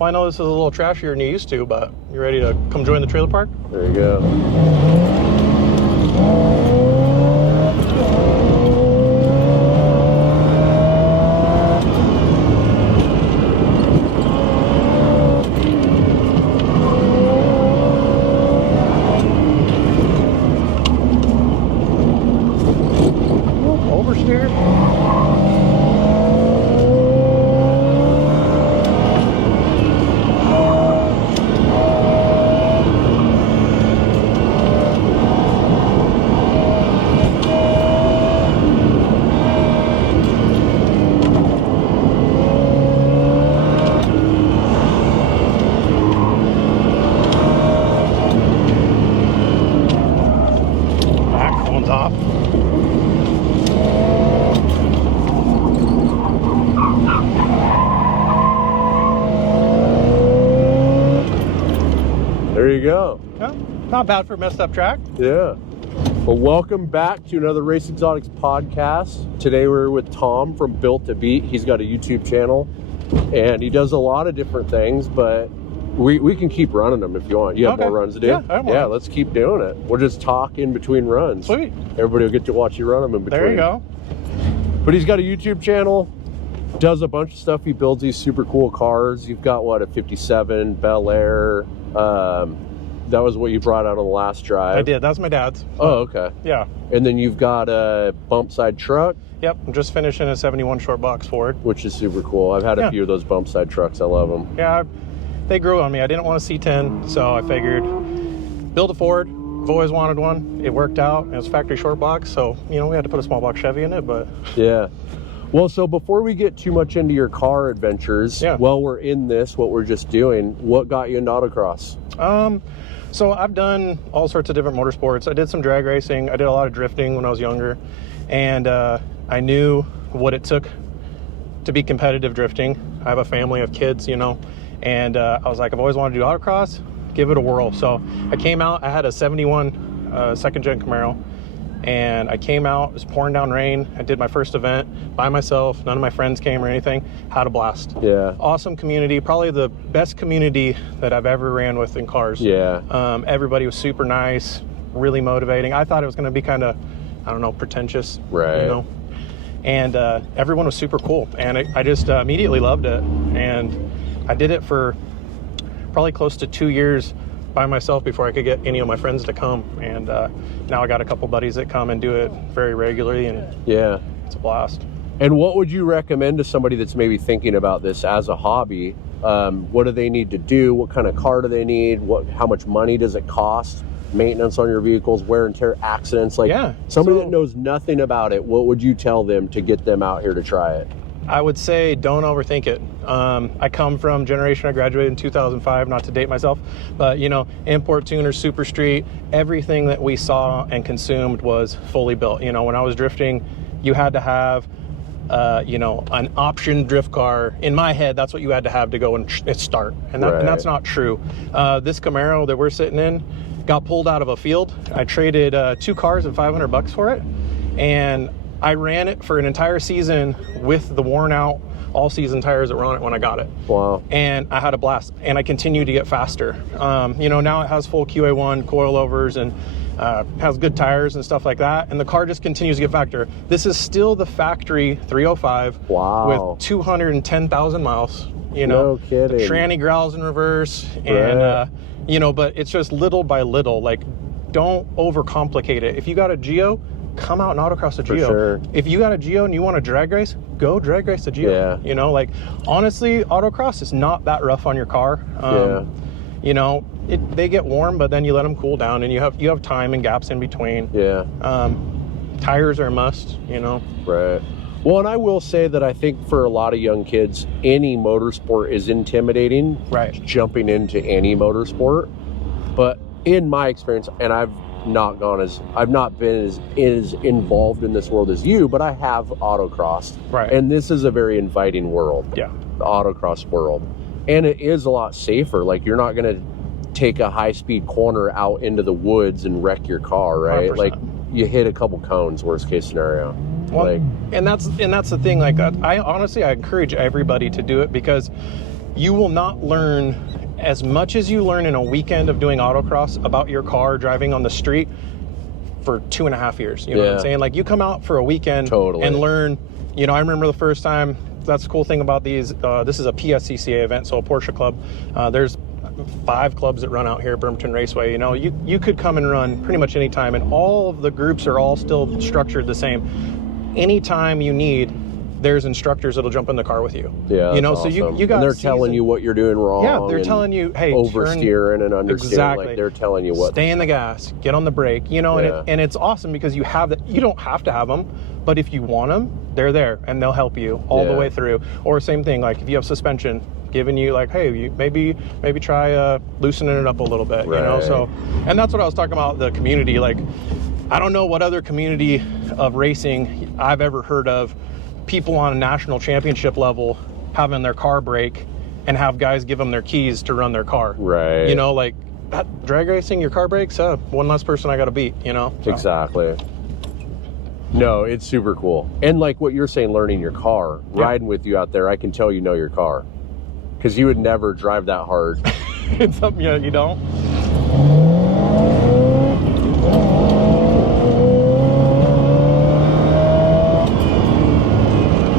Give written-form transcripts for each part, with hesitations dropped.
Well, I know this is a little trashier than you used to, but you ready to come join the trailer park? There you go. Oversteer. Back cones off. There you go. Yeah, not bad for a messed up track. Yeah. Well, welcome back to another Racexotics podcast. Today we're with Tom from Built2beat. He's got a YouTube channel and he does a lot of different things, but we can keep running them if you want. You have more runs to do? Yeah, I have more. Yeah, let's keep doing it. We'll just talk in between runs. Sweet. Everybody will get to watch you run them in between. There you go. But he's got a YouTube channel, does a bunch of stuff. He builds these super cool cars. You've got what, a 57 Bel Air. That was what you brought out on the last drive. I did. That's my dad's. Oh, okay. Yeah. And then you've got a bump side truck. Yep. I'm just finishing a 71 short box Ford. Which is super cool. I've had a few of those bump side trucks. I love them. Yeah, they grew on me. I didn't want a C10, so I figured build a Ford. I've always wanted one. It worked out. It was factory short box, so we had to put a small box Chevy in it, but yeah. Well, so before we get too much into your car adventures, while we're in this, what we're just doing, what got you into autocross? So I've done all sorts of different motorsports. I did some drag racing. I did a lot of drifting when I was younger, and I knew what it took to be competitive drifting. I have a family of kids, and I was like, I've always wanted to do autocross. Give it a whirl. So I came out. I had a 71 second gen Camaro, and I came out. It was pouring down rain. I did my first event by myself. None of my friends came or anything. Had a blast. Yeah. Awesome community. Probably the best community that I've ever ran with in cars. Yeah. Everybody was super nice, really motivating. I thought it was going to be kind of, pretentious. Right. And everyone was super cool. And I just immediately loved it. And I did it for probably close to 2 years by myself before I could get any of my friends to come. And now I got a couple buddies that come and do it very regularly, and it's a blast. And what would you recommend to somebody that's maybe thinking about this as a hobby? What do they need to do? What kind of car do they need? How much money does it cost? Maintenance on your vehicles, wear and tear, accidents. Somebody that knows nothing about it, what would you tell them to get them out here to try it? I would say don't overthink it. I come from generation, I graduated in 2005, not to date myself, but import tuner, super street, everything that we saw and consumed was fully built. When I was drifting, you had to have an option drift car. In my head, that's what you had to have to go and start, and that's not true. This Camaro that we're sitting in got pulled out of a field. I traded 2 cars and $500 for it, and I ran it for an entire season with the worn out all-season tires that were on it when I got it. Wow. And I had a blast, and I continue to get faster. Now it has full QA1 coilovers and has good tires and stuff like that, and the car just continues to get faster. This is still the factory 305 with 210,000 miles. No kidding. The tranny growls in reverse, and but it's just little by little. Like, don't overcomplicate it. If you got a Geo, come out and autocross a Geo. Sure. If you got a Geo and you want to drag race, go drag race a Geo. Yeah. Honestly, autocross is not that rough on your car. They get warm, but then you let them cool down, and you have time and gaps in between. Yeah. Tires are a must. Right. Well, and I will say that I think for a lot of young kids, any motorsport is intimidating. Right. Jumping into any motorsport, but in my experience, and I've not been as involved in this world as you, but I have autocrossed. Right. And this is a very inviting world. Yeah. The autocross world. And it is a lot safer. Like, you're not going to take a high-speed corner out into the woods and wreck your car, right? 100%. Like, you hit a couple cones, worst case scenario. Well, and that's the thing. Like, I honestly encourage everybody to do it, because you will not learn as much as you learn in a weekend of doing autocross about your car driving on the street for 2.5 years. You know what I'm saying? Like, you come out for a weekend and learn. You know, I remember the first time. That's the cool thing about these. This is a PSCCA event, so a Porsche club. There's 5 clubs that run out here at Bremerton Raceway. You know, you could come and run pretty much any time, and all of the groups are all still structured the same. Anytime you need, there's instructors that'll jump in the car with you. Yeah, you know, so awesome. you got. And they're telling you what you're doing wrong. Yeah, they're telling you, hey, oversteering and understeering. Exactly. Like, they're telling you what. Stay in the gas, get on the brake. You know, and it's awesome because you have that. You don't have to have them, but if you want them, they're there and they'll help you all the way through. Or same thing, like if you have suspension, giving you like, hey, you maybe try loosening it up a little bit. You know, so, and that's what I was talking about, the community. Like, I don't know what other community of racing I've ever heard of. People on a national championship level having their car break and have guys give them their keys to run their car. Right. You know, like, that drag racing, your car breaks, one less person I got to beat, you know? So. Exactly. No, it's super cool. And like what you're saying, learning your car, riding with you out there, I can tell you know your car. Because you would never drive that hard. It's something you don't?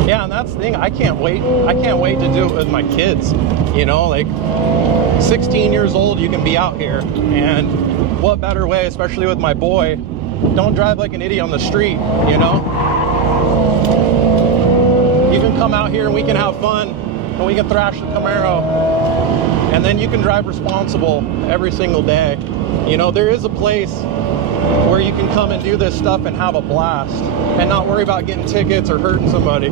Yeah, and that's the thing. I can't wait to do it with my kids. You know, like 16 years old, you can be out here. And what better way, especially with my boy, don't drive like an idiot on the street, you know? You can come out here and we can have fun and we can thrash the Camaro. And then you can drive responsible every single day. You know, there is a place where you can come and do this stuff and have a blast and not worry about getting tickets or hurting somebody.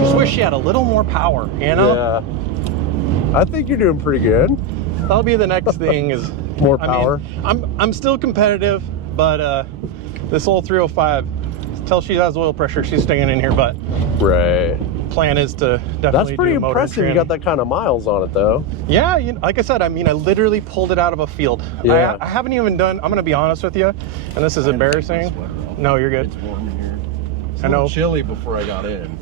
Just wish she had a little more power, you know? Yeah. I think you're doing pretty good. That'll be the next thing is more power. I mean, I'm still competitive, but this old 305, until she has oil pressure, she's staying in here. But plan is to definitely. That's pretty do motor impressive. training. You got that kind of miles on it, though. Yeah, like I said, I mean, I literally pulled it out of a field. Yeah. I haven't even done. I'm gonna be honest with you, and this is embarrassing. No, you're good. It's warm in here. It's I know. chilly before I got in.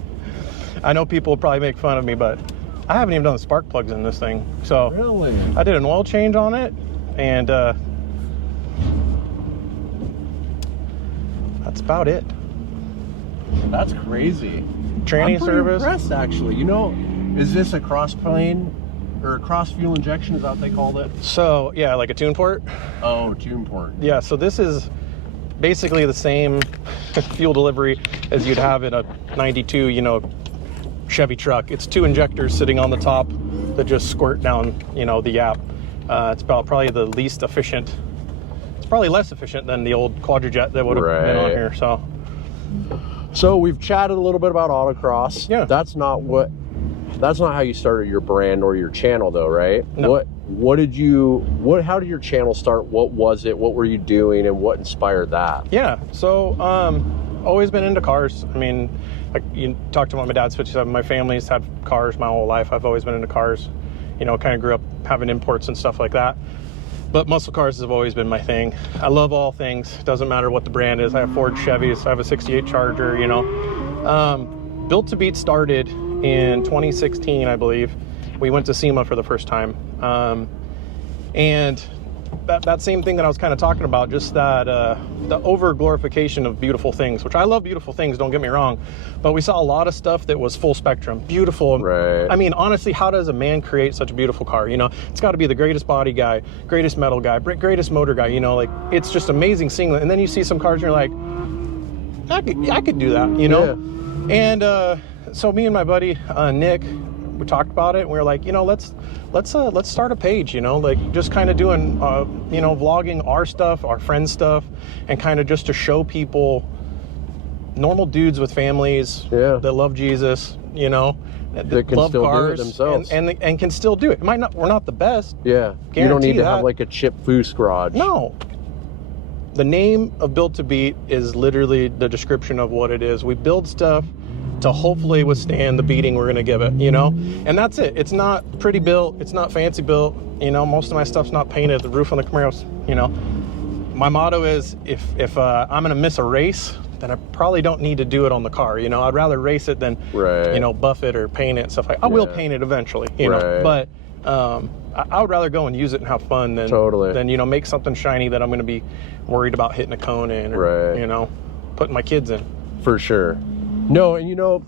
I know people will probably make fun of me, but I haven't even done the spark plugs in this thing. So Really? I did an oil change on it, and that's about it. That's crazy. Training I'm pretty service. impressed, actually. You know, is this a cross plane or a cross fuel injection? Is that what they called it? So yeah, like a tune port. Oh, tune port. Yeah, so this is basically the same fuel delivery as you'd have in a 92, you know, Chevy truck. It's 2 injectors sitting on the top that just squirt down, you know, the yap. It's about probably the least efficient. It's probably less efficient than the old Quadrajet that would have been on here. So we've chatted a little bit about autocross. Yeah. That's not how you started your brand or your channel, though, right? No. How did your channel start? What was it? What were you doing, and what inspired that? Yeah, so always been into cars. I mean, like you talked about my dad's 57. My family's had cars my whole life. I've always been into cars. You know, kind of grew up having imports and stuff like that. But muscle cars have always been my thing. I love all things. Doesn't matter what the brand is. I have Ford Chevys. I have a 68 Charger, you know. Built2beat started in 2016, I believe. We went to SEMA for the first time. And that same thing that I was kind of talking about, just that the over glorification of beautiful things, which I love beautiful things, don't get me wrong, but we saw a lot of stuff that was full spectrum, beautiful. Right. I mean, honestly, how does a man create such a beautiful car? You know, it's got to be the greatest body guy, greatest metal guy, greatest motor guy. You know, like, it's just amazing seeing it. And then you see some cars and you're like, I could do that, you know? Yeah. And so me and my buddy Nick, we talked about it, and we were like, you know, let's start a page, you know, like just kind of doing you know, vlogging our stuff, our friends' stuff, and kind of just to show people, normal dudes with families that love Jesus, you know, that can love still cars do it themselves, and can still do it. We're not the best. Yeah, you don't need to that. have like a chip foos garage. No. The name of Built2beat is literally the description of what it is. We build stuff to hopefully withstand the beating we're going to give it, you know? And that's it. It's not pretty built. It's not fancy built. You know, most of my stuff's not painted. The roof on the Camaros, you know. My motto is if I'm going to miss a race, then I probably don't need to do it on the car. You know, I'd rather race it than, you know, buff it or paint it and stuff like that. I will paint it eventually, you know, but I would rather go and use it and have fun than you know, make something shiny that I'm going to be worried about hitting a cone in or, you know, putting my kids in. For sure. No, and you know,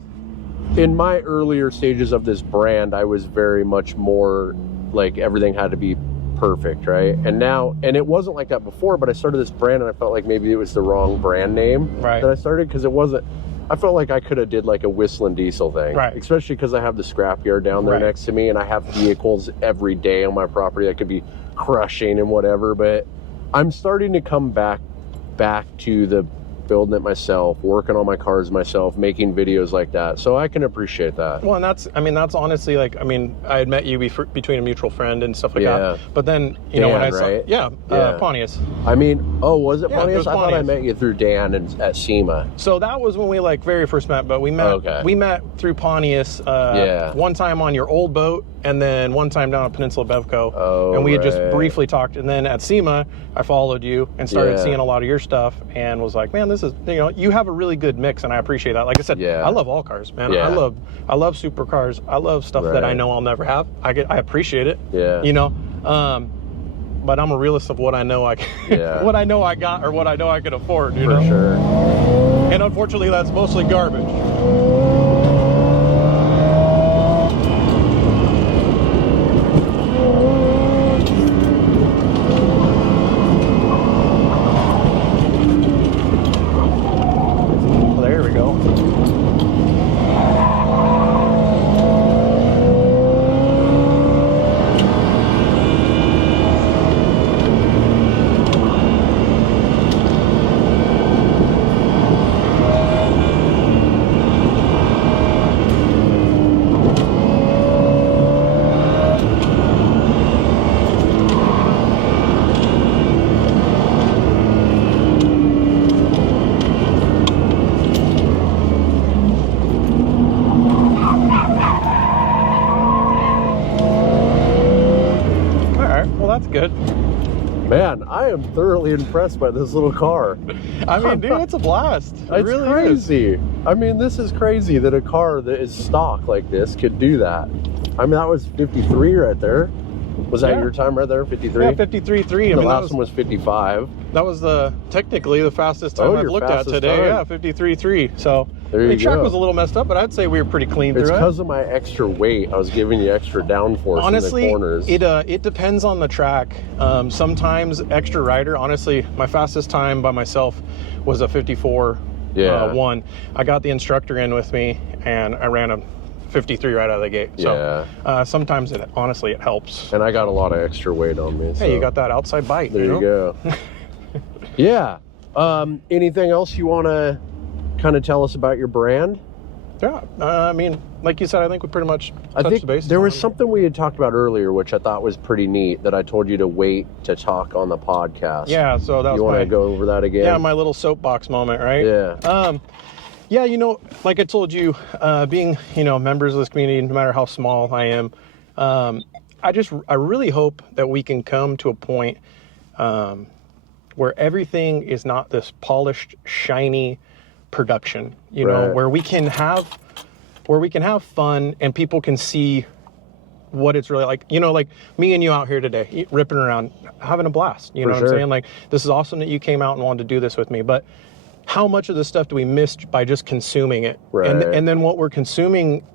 in my earlier stages of this brand, I was very much more like everything had to be perfect, right? And now, and it wasn't like that before, but I started this brand and I felt like maybe it was the wrong brand name that I started, because it wasn't, I felt like I could have did like a Whistling Diesel thing, especially because I have the scrapyard down there next to me, and I have vehicles every day on my property that could be crushing and whatever. But I'm starting to come back to the building it myself, working on my cars myself, making videos like that. So I can appreciate that. Well, and that's, I mean, that's honestly like, I mean, I had met you between a mutual friend and stuff like that. But then, you know, when I saw, Pontius. I mean, oh, was it Pontius? I thought I met you through Dan at SEMA. So that was when we like very first met, but we met through Pontius one time on your old boat, and then one time down at Peninsula Bevco, and we had just briefly talked. And then at SEMA, I followed you and started seeing a lot of your stuff, and was like, man, this is, you know, you have a really good mix, and I appreciate that. Like I said, I love all cars, man. I love supercars. I love stuff that I know I'll never have. I appreciate it. You know, but I'm a realist of what I know what I know I got, or what I know I could afford. You know, for sure. And unfortunately, that's mostly garbage. Man, I am thoroughly impressed by this little car. I mean, dude, it's a blast. It really crazy. Is. I mean, this is crazy that a car that is stock like this could do that. I mean, that was 53 right there. Was that your time right there, 53? Yeah, 53.3. The last one was 55. That was technically the fastest time I've looked at today. Yeah, 53.3. So the track was a little messed up, but I'd say we were pretty clean through it. It's because of my extra weight. I was giving you extra downforce in the corners. It depends on the track. Sometimes extra rider. Honestly, my fastest time by myself was a 54.1. I got the instructor in with me, and I ran a 53 right out of the gate. So sometimes it helps. And I got a lot of extra weight on me. Hey, you got that outside bite. There you go. Yeah. Anything else you want to kind of tell us about your brand? Yeah. I mean, like you said, I think we pretty much touched the bases. There was something we had talked about earlier, which I thought was pretty neat, that I told you to wait to talk on the podcast. Yeah. So that was you want to go over that again? Yeah, my little soapbox moment, right? Yeah. Yeah, you know, like I told you, being, you know, members of this community, no matter how small I am, I really hope that we can come to a point where everything is not this polished, shiny production, you know, where we can have fun and people can see what it's really like. You know, like me and you out here today, ripping around, having a blast. You know what I'm saying? Like, this is awesome that you came out and wanted to do this with me, but how much of this stuff do we miss by just consuming it? And then what we're consuming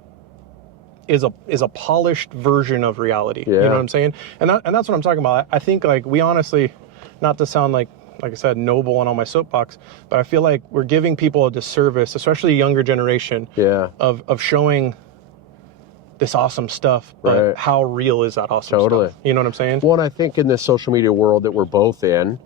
is a polished version of reality. You know what I'm saying? And that's what I'm talking about. I think, like, we honestly, not to sound like I said, noble and on my soapbox, but I feel like we're giving people a disservice, especially the younger generation, of showing this awesome stuff, but how real is that awesome stuff? You know what I'm saying? Well, and I think in this social media world that we're both in,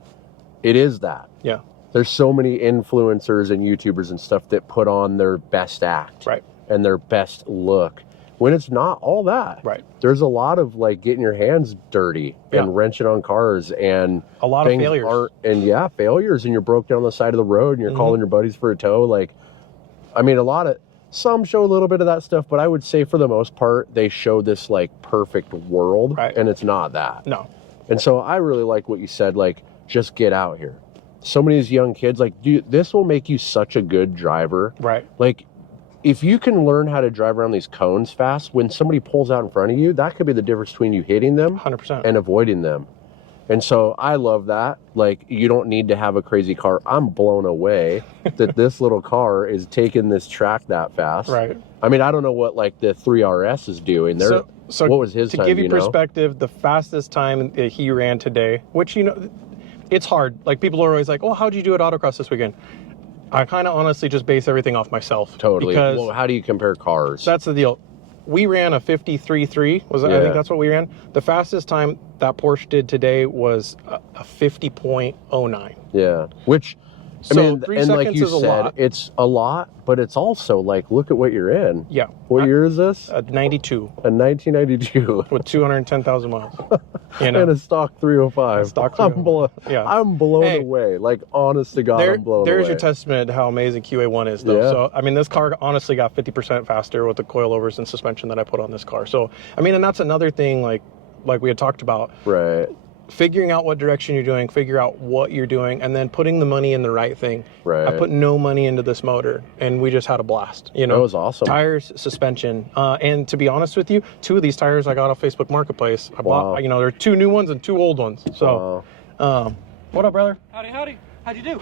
it is that. Yeah. There's so many influencers and YouTubers and stuff that put on their best act and their best look, when it's not all that. There's a lot of, like, getting your hands dirty and wrenching on cars, and a lot of failures. Failures, and you're broke down the side of the road and you're calling your buddies for a tow. Like, I mean, some show a little bit of that stuff, but I would say for the most part, they show this like perfect world, Right. and it's not that. No. And so I really like what you said, like, just get out here. So many of these young kids, like, dude, this will make you such a good driver. Right. Like, if you can learn how to drive around these cones fast, when somebody pulls out in front of you, that could be the difference between you hitting them 100%. and avoiding them. And so I love that. Like, you don't need to have a crazy car. I'm blown away that this little car is taking this track that fast. Right. I mean, I don't know what, like, the 3RS is doing. So what was his to time, give you you know? perspective, the fastest time that he ran today, which, you know, it's hard. Like, people are always like, oh, how'd you do at Autocross this weekend? I kind of honestly just base everything off myself. Totally. Because Well, how do you compare cars? that's the deal. We ran a 53.3. I think that's what we ran. The fastest time that Porsche did today was a 50.09. Yeah. Which, So I mean, 3 and like seconds you is a said, lot. it's a lot, but it's also like, look at what you're in. Yeah. What year is this? 92 A 1992. with 210,000 miles. You know, And a stock 305. Stock I'm blown, Yeah. I'm blown Hey, away. Like, honest to God, I'm blown there's away. your testament to how amazing QA1 is, though. Yeah. So, I mean, this car honestly got 50% faster with the coilovers and suspension that I put on this car. So, I mean, and that's another thing, like we had talked about, Right. figuring out what direction you're doing, figure out what you're doing, and then putting the money in the right thing. Right. I put no money into this motor, and we just had a blast. You know, That was awesome. Tires, suspension, and to be honest with you, 2 of these tires I got off Facebook Marketplace. I bought, you know, there are 2 new ones and 2 old ones. So, what up, brother? Howdy, howdy. How'd you do?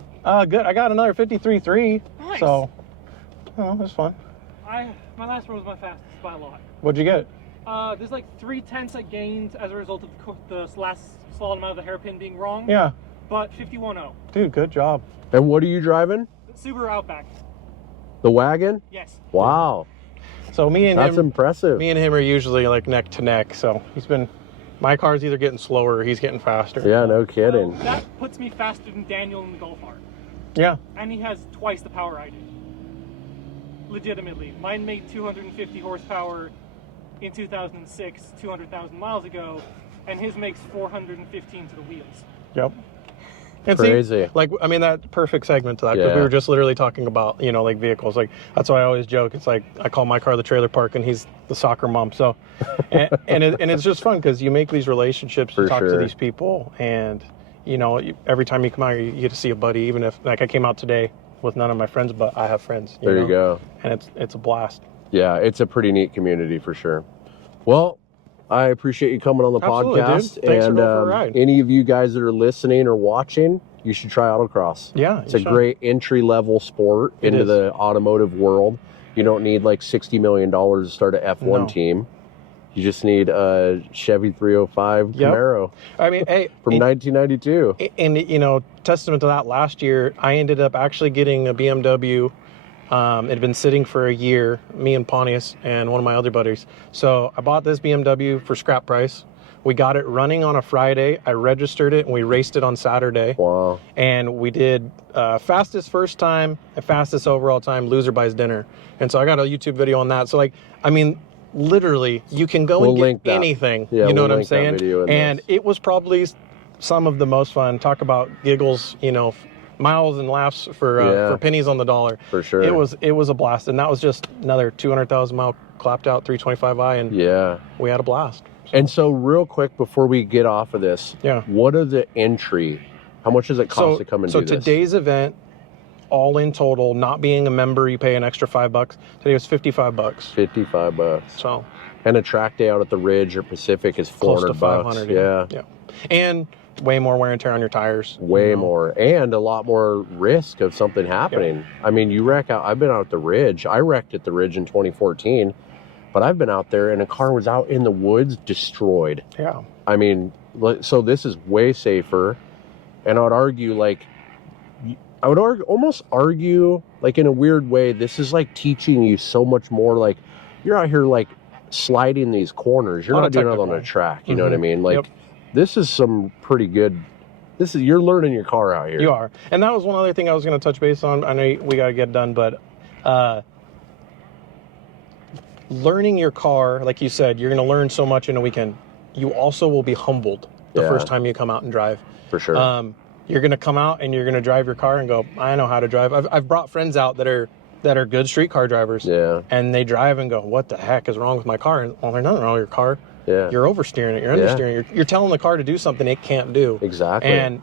Good. I got another 53.3. Nice. So, it was fun. My last one was my fastest by a lot. What'd you get? There's like 0.3 I gained as a result of the last solid amount of the hairpin being wrong. Yeah. But 51.0. Dude, good job. And what are you driving? Subaru Outback. The wagon? Yes. Wow. So That's impressive. me and him are usually like neck to neck. So my car's either getting slower or he's getting faster. Yeah, no kidding. So that puts me faster than Daniel in the Golf R. Yeah. And he has twice the power I do. Legitimately. Mine made 250 horsepower in 2006, 200,000 miles ago, and his makes 415 to the wheels. Yep. And Crazy. see, like, I mean, that perfect segment to that, because Yeah. we were just literally talking about, you know, like vehicles. Like, that's why I always joke. It's like, I call my car the trailer park and he's the soccer mom. So, and it's just fun because you make these relationships For and talk to sure. these people. And, you know, every time you come out, you get to see a buddy, even if, like, I came out today with none of my friends, but I have friends. There you go. And it's a blast. Yeah, it's a pretty neat community for sure. Well, I appreciate you coming on the Absolutely, dude. podcast. Thanks for and going for a ride. any of you guys that are listening or watching, you should try Autocross. Yeah. It's you a should. great entry-level sport It into is. the automotive world. You don't need like $60 million to start an F1 No. team. You just need a Chevy 305 Yep. Camaro I mean, hey. from 1992. And, you know, testament to that, last year, I ended up actually getting a BMW. It had been sitting for a year, me and Pontius and one of my other buddies. So I bought this BMW for scrap price. We got it running on a Friday. I registered it and we raced it on Saturday. Wow. And we did fastest first time and fastest overall time, loser buys dinner. And so I got a YouTube video on that. So, like, I mean, literally, you can go We'll and link get that. anything. Yeah, you know we'll what I'm link that saying? video in And this. it was probably some of the most fun. Talk about giggles, you know, miles and laughs for pennies on the dollar. For sure. It was a blast. And that was just another 200,000 mile clapped out 325i. And Yeah. we had a blast. And so real quick before we get off of this, Yeah. what are the entry? How much does it cost to come and do this? So today's event, all in total, not being a member, you pay an extra $5. Today was $55. $55. So And a track day out at the Ridge or Pacific is close $400. to 500. Yeah. And way more wear and tear on your tires. Way you know. more. And a lot more risk of something happening. I mean, you wreck out. I've been out at the Ridge. I wrecked at the Ridge in 2014. But I've been out there and a car was out in the woods destroyed. Yeah. I mean, so this is way safer. And I would argue, like, almost argue, like, in a weird way, this is like teaching you so much more. Like, you're out here, like, sliding these corners. You're On a not doing it on technical a way. track. You know what I mean? Like, Yep. this is some pretty good. You're learning your car out here. You are. And that was one other thing I was going to touch base on. I know we got to get done, but learning your car, like you said, you're going to learn so much in a weekend. You also will be humbled the Yeah. first time you come out and drive. For sure. You're going to come out and you're going to drive your car and go, I know how to drive. I've brought friends out that are that are good street car drivers. Yeah. And they drive and go, what the heck is wrong with my car? And, well, there's nothing wrong with your car. Yeah. You're oversteering it. You're Yeah. understeering it. You're telling the car to do something it can't do. Exactly. And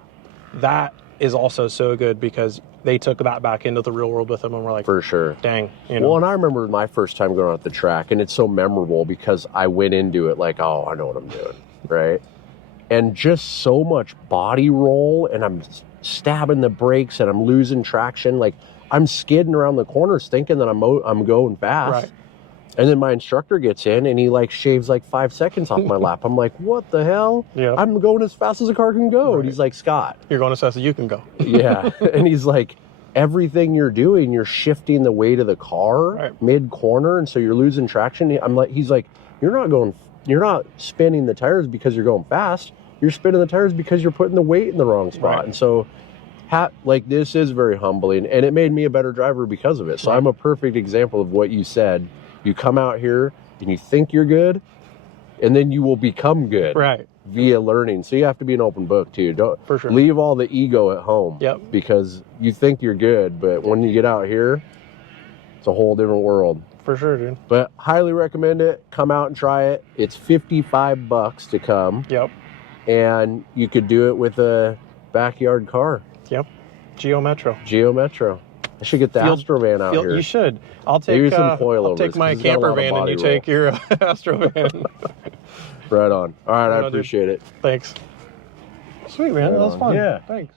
that is also so good because they took that back into the real world with them and we're like, For sure. dang. You know? Well, and I remember my first time going out the track, and it's so memorable because I went into it like, oh, I know what I'm doing, right? And just so much body roll, and I'm stabbing the brakes, and I'm losing traction. Like, I'm skidding around the corners thinking that I'm going fast. Right. And then my instructor gets in, and he, like, shaves, like, 5 seconds off my lap. I'm like, what the hell? Yeah. I'm going as fast as a car can go. Right. And he's like, Scott. You're going as fast as you can go. Yeah. And he's like, everything you're doing, you're shifting the weight of the car Right. mid-corner, and so you're losing traction. He's like, you're not spinning the tires because you're going fast. You're spinning the tires because you're putting the weight in the wrong spot. Right. And so, like, this is very humbling, and it made me a better driver because of it. So Right. I'm a perfect example of what you said. You come out here and you think you're good, and then you will become good. Right. Via learning. So you have to be an open book too. Don't For sure. leave all the ego at home. Yep. Because you think you're good, but when you get out here, it's a whole different world. For sure, dude. But highly recommend it. Come out and try it. It's $55 to come, Yep. and you could do it with a backyard car. Yep. Geo Metro. Geo Metro. I should get the Astro van out here. You should. I'll take Maybe some coilovers, I'll take my 'cause it's got a camper lot of van and body you roll. take your Astro van. Right on. All right, Right I on, dude. appreciate it. Thanks. Sweet, man. Right That was on. fun. Yeah. Thanks.